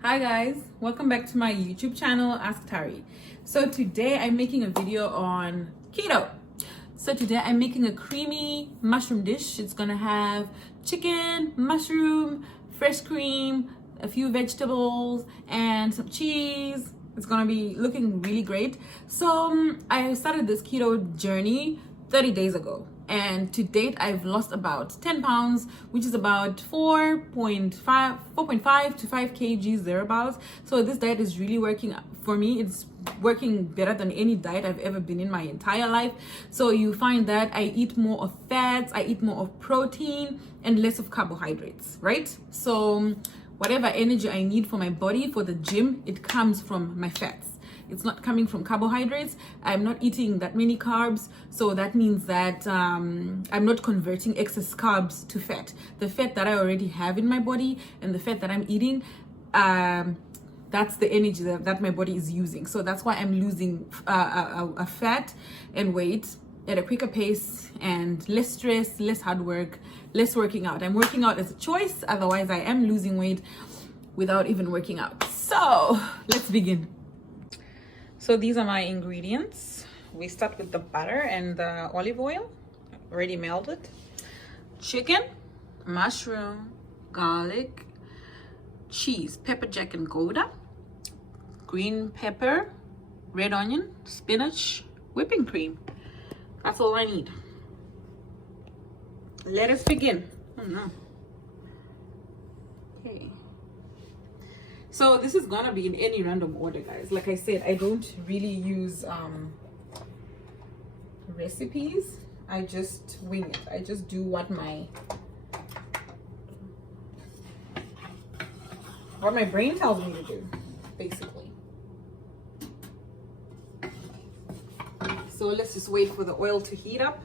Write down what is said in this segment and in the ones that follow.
Hi guys, welcome back to my YouTube channel, Ask Tari. So today I'm making a video on keto. So today I'm making a creamy mushroom dish. It's gonna have chicken, mushroom, fresh cream, a few vegetables, and some cheese. It's gonna be looking really great. So I started this keto journey 30 days ago. And to date, I've lost about 10 pounds, which is about 4.5 to 5 kgs thereabouts. So this diet is really working for me. It's working better than any diet I've ever been in my entire life. So you find that I eat more of fats, I eat more of protein, and less of carbohydrates, right? So whatever energy I need for my body, for the gym, it comes from my fats. It's not coming from carbohydrates. I'm not eating that many carbs. So that means that I'm not converting excess carbs to fat. The fat that I already have in my body and the fat that I'm eating, that's the energy that my body is using. So that's why I'm losing a fat and weight at a quicker pace and less stress, less hard work, less working out. I'm working out as a choice. Otherwise, I am losing weight without even working out. So let's begin. So these are my ingredients. We start with the butter and the olive oil, already melted. Chicken, mushroom, garlic, cheese, pepper jack and Gouda, green pepper, red onion, spinach, whipping cream. That's all I need. Let us begin. Oh no. Okay. So this is gonna be in any random order, guys. Like I said, I don't really use recipes. I just wing it. I just do what my brain tells me to do, basically. So let's just wait for the oil to heat up.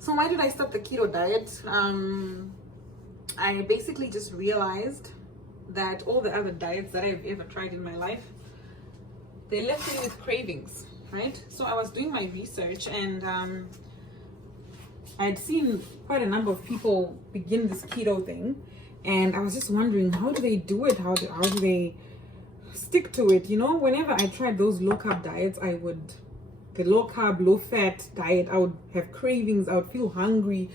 So why did I start the keto diet? I basically just realized that all the other diets that I've ever tried in my life, they left me with cravings, right? So I was doing my research and I had seen quite a number of people begin this keto thing, and I was just wondering, how do they do it? How do they stick to it? You know, whenever I tried those low carb diets, the low carb, low fat diet, I would have cravings, I would feel hungry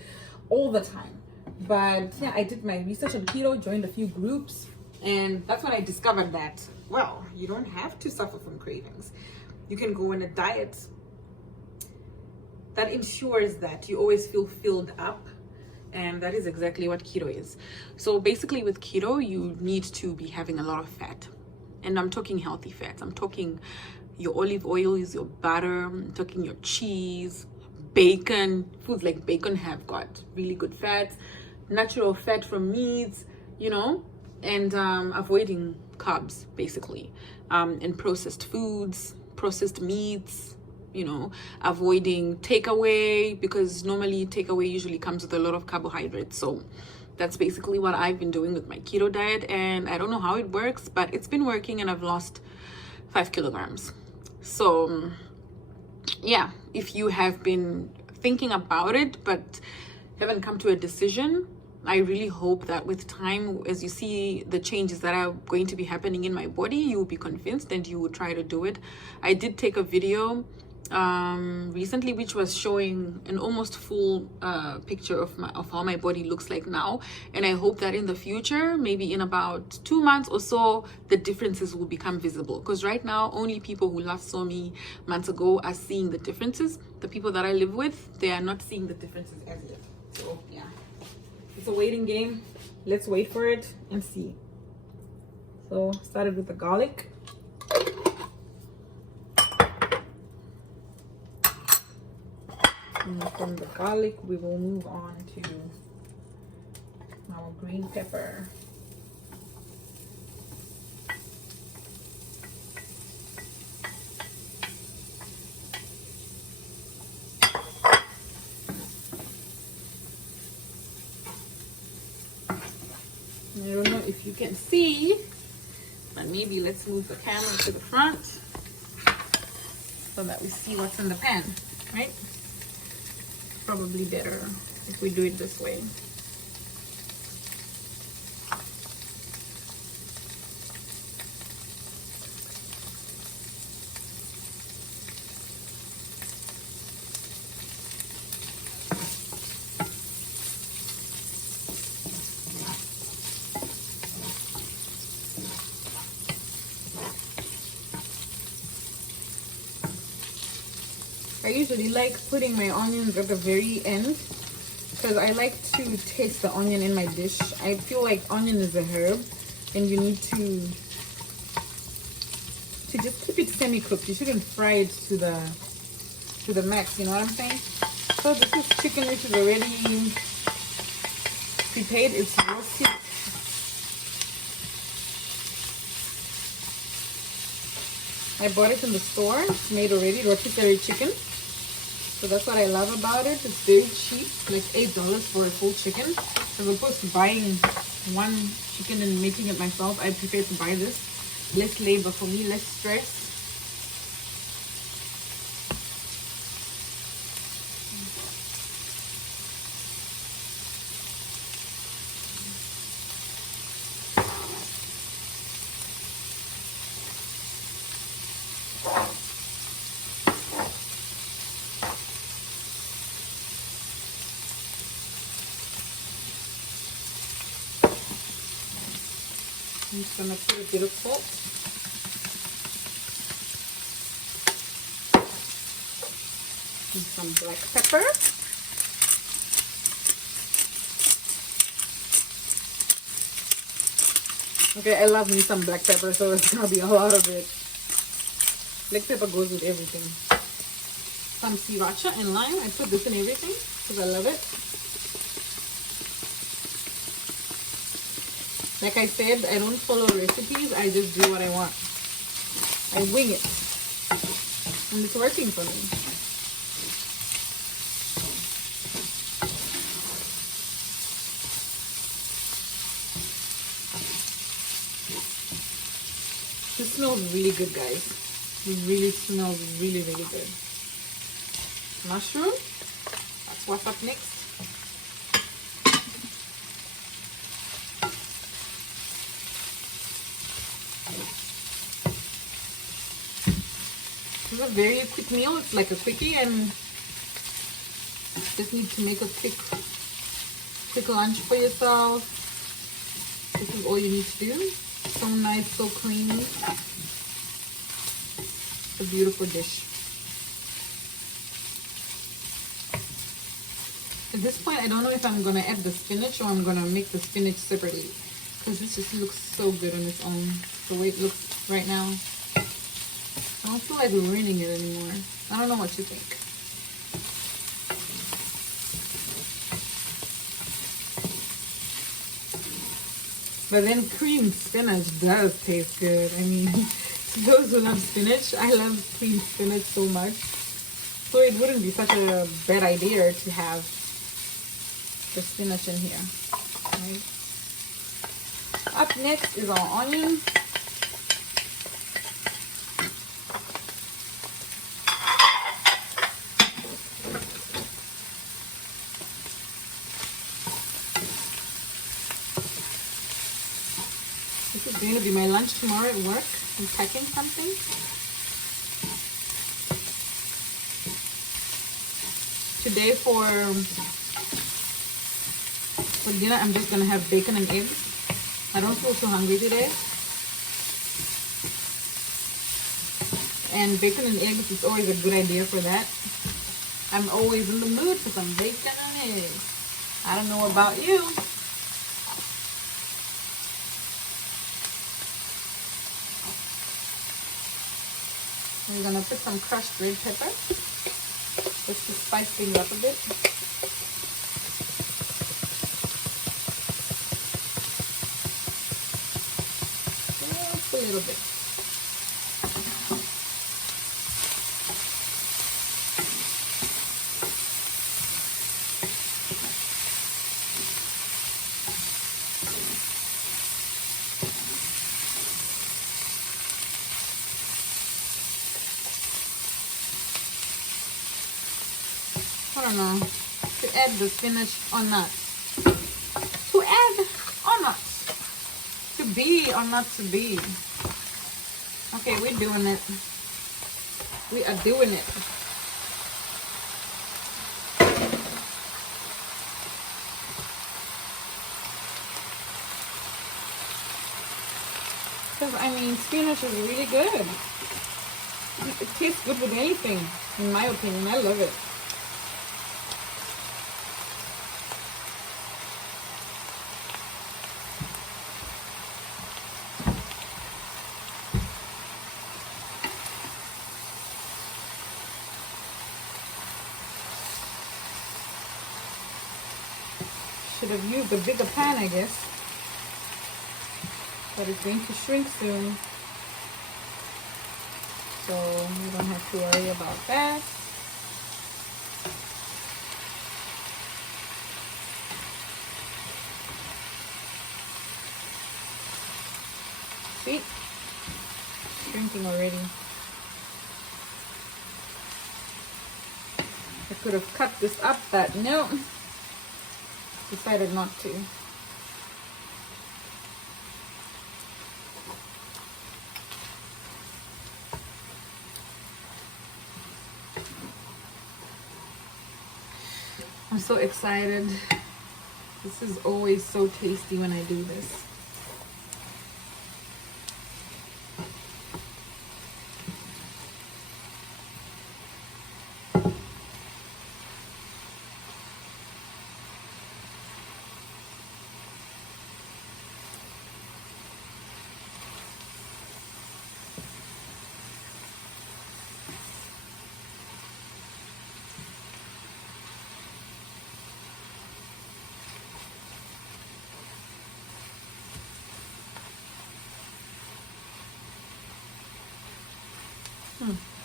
all the time. But yeah, I did my research on keto, joined a few groups, and that's when I discovered that, well, you don't have to suffer from cravings. You can go on a diet that ensures that you always feel filled up. And that is exactly what keto is. So basically with keto, you need to be having a lot of fat. And I'm talking healthy fats. I'm talking your olive oils, your butter, I'm talking your cheese, bacon. Foods like bacon have got really good fats, natural fat from meats, you know, and avoiding carbs basically, and processed foods, processed meats, you know, avoiding takeaway, because normally takeaway usually comes with a lot of carbohydrates. So that's basically what I've been doing with my keto diet, and I don't know how it works, but it's been working, and I've lost 5 kilograms. So yeah, if you have been thinking about it but haven't come to a decision, I really hope that with time, as you see the changes that are going to be happening in my body, you will be convinced and you will try to do it. I did take a video recently which was showing an almost full picture of how my body looks like now, and I hope that in the future, maybe in about 2 months or so, the differences will become visible, because right now only people who last saw me months ago are seeing the differences. The people that I live with, they are not seeing the differences as yet. So yeah, it's a waiting game. Let's wait for it and see. So started with the garlic. And from the garlic, we will move on to our green pepper. I don't know if you can see, but maybe let's move the camera to the front so that we see what's in the pan, right? Probably better if we do it this way. I usually like putting my onions at the very end because I like to taste the onion in my dish. I feel like onion is a herb and you need to just keep it semi-cooked. You shouldn't fry it to the max, you know what I'm saying? So this is chicken which is already prepared. It's roasted. I bought it in the store. It's made already, rotisserie chicken. So that's what I love about it. It's very cheap, like $8 for a full chicken. As opposed to buying one chicken and making it myself, I prefer to buy this. Less labor for me, less stress. I'm just gonna put a bit of salt. And some black pepper. Okay, I love me some black pepper, so it's gonna be a lot of it. Black pepper goes with everything. Some sriracha and lime. I put this in everything because I love it. Like I said, I don't follow recipes. I just do what I want. I wing it. And it's working for me. This smells really good, guys. It really smells really, really good. Mushroom. That's what's up next. This is a very quick meal. It's like a quickie, and just need to make a quick lunch for yourself. This is all you need to do. So nice, so creamy. It's a beautiful dish. At this point, I don't know if I'm gonna add the spinach or I'm gonna make the spinach separately, because this just looks so good on its own. The way it looks right now. I don't feel like ruining it anymore. I don't know what you think. But then creamed spinach does taste good. I mean, to those who love spinach, I love creamed spinach so much. So it wouldn't be such a bad idea to have the spinach in here. Right? Up next is our onion. This is going to be my lunch tomorrow at work. I'm packing something. Today for dinner, I'm just going to have bacon and eggs. I don't feel too hungry today. And bacon and eggs is always a good idea for that. I'm always in the mood for some bacon and eggs. I don't know about you. We're gonna put some crushed red pepper just to spice things up a bit. Just a little bit. I don't know, to add the spinach or not. To add or not. To be or not to be. Okay, we're doing it. We are doing it. Because, I mean, spinach is really good. It tastes good with anything, in my opinion. I love it. Should have used a bigger pan, I guess. But it's going to shrink soon. So you don't have to worry about that. See? Shrinking already. I could have cut this up, but no. Decided not to. I'm so excited. This is always so tasty when I do this.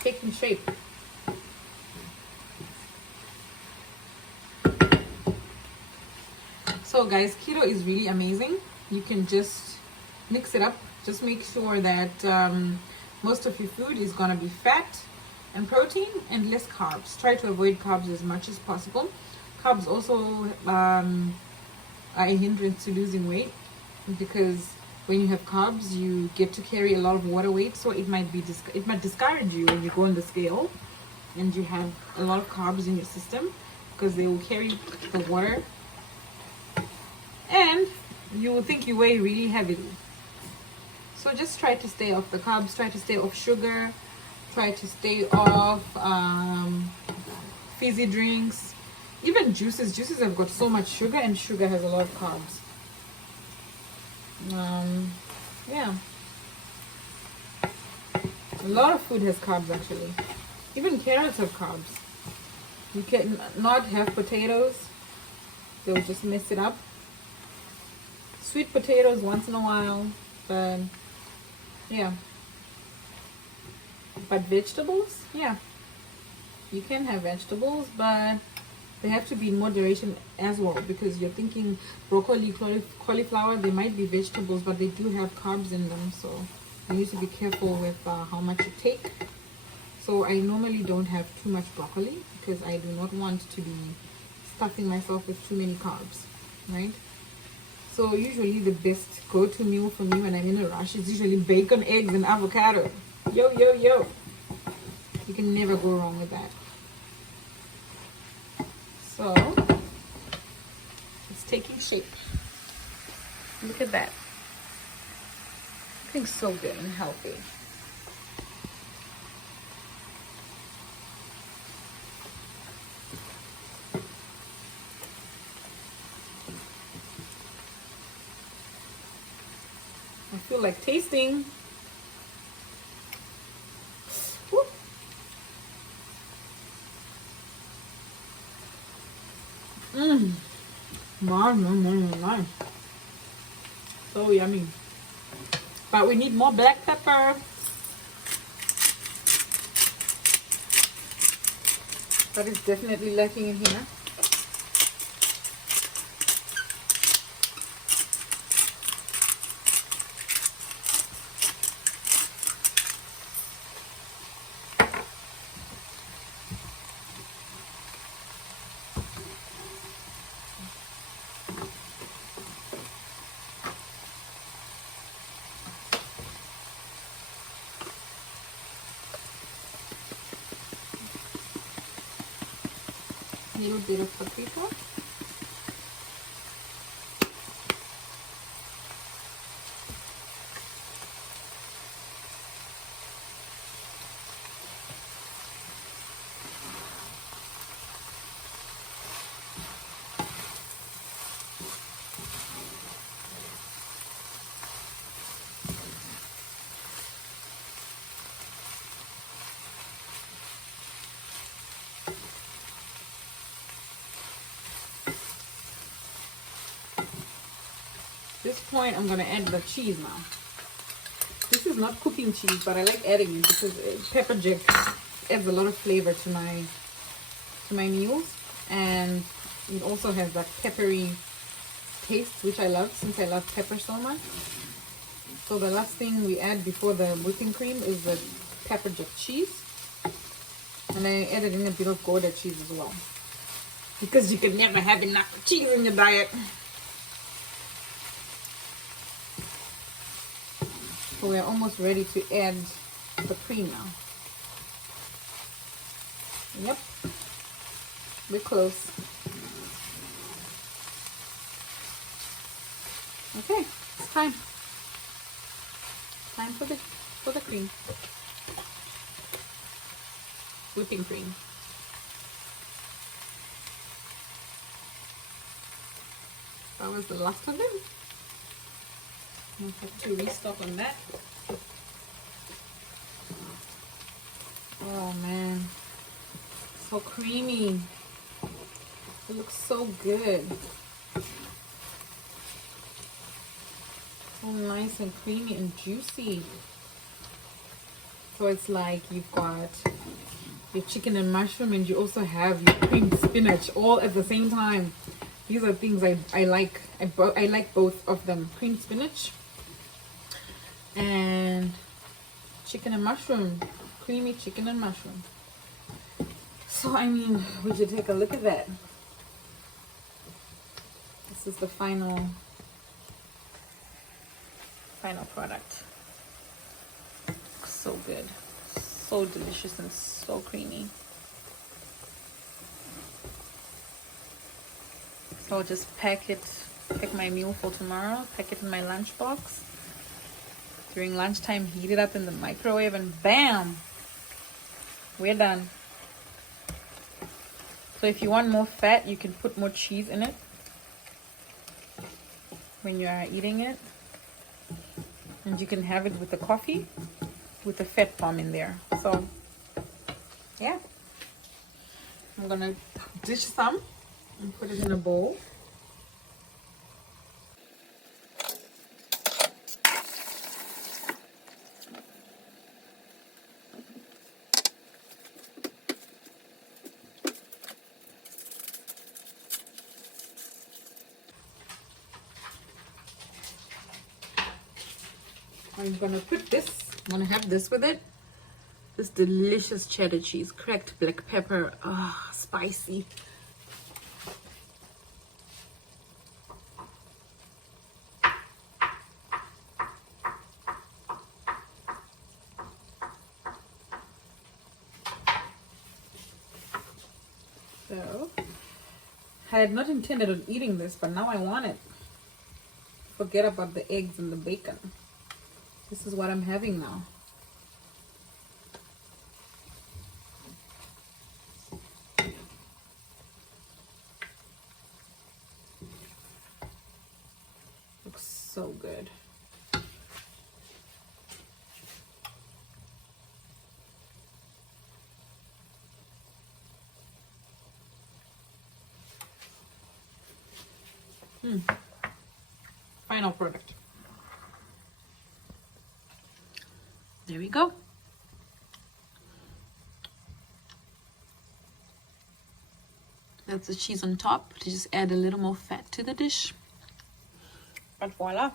Taking shape. So guys, keto is really amazing. You can just mix it up. Just make sure that most of your food is gonna be fat and protein and less carbs. Try to avoid carbs as much as possible. Carbs also are a hindrance to losing weight, because when you have carbs, you get to carry a lot of water weight, so it might discourage you when you go on the scale and you have a lot of carbs in your system, because they will carry the water, and you will think you weigh really heavily. So just try to stay off the carbs, try to stay off sugar, try to stay off fizzy drinks, even juices. Juices have got so much sugar, and sugar has a lot of carbs. Yeah, a lot of food has carbs actually. Even carrots have carbs. You can not have potatoes, they'll just mess it up. Sweet potatoes once in a while, but yeah. But vegetables, yeah, you can have vegetables, but they have to be in moderation as well, because you're thinking broccoli, cauliflower, they might be vegetables, but they do have carbs in them, so you need to be careful with how much you take. So I normally don't have too much broccoli, because I do not want to be stuffing myself with too many carbs, right? So usually the best go-to meal for me when I'm in a rush is usually bacon, eggs, and avocado. Yo, yo, yo. You can never go wrong with that. So it's taking shape. Look at that. Looking so good and healthy. I feel like tasting. Woo. Nice. So yummy. But we need more black pepper. That is definitely lacking in here. A little bit of paprika. At this point, I'm gonna add the cheese now. This is not cooking cheese, but I like adding it because pepper jack adds a lot of flavor to my meals, and it also has that peppery taste, which I love since I love pepper so much. So the last thing we add before the whipping cream is the pepper jack cheese, and I added in a bit of Gouda cheese as well, because you can never have enough cheese in your diet. So we're almost ready to add the cream now. Yep, we're close. Okay, it's time. Time for the cream. Whipping cream. That was the last of them. I have to restock on that. Oh man, so creamy. It looks so good. So nice and creamy and juicy. So it's like you've got your chicken and mushroom, and you also have your creamed spinach all at the same time. These are things I like. I like both of them. Creamed spinach and chicken and mushroom. Creamy chicken and mushroom. So I mean, we should take a look at that. This is the final product. So good, so delicious, and so creamy. So I'll just pack my meal for tomorrow, pack it in my lunchbox. During lunchtime, heat it up in the microwave, and bam, we're done. So if you want more fat, you can put more cheese in it when you are eating it. And you can have it with the coffee, with the fat bomb in there. So, yeah. I'm gonna dish some and put it in a bowl. I'm gonna have this with it. This delicious cheddar cheese, cracked black pepper, spicy. So, I had not intended on eating this, but now I want it. Forget about the eggs and the bacon. This is what I'm having now. Looks so good. Final product. There we go. That's the cheese on top to just add a little more fat to the dish. But voila.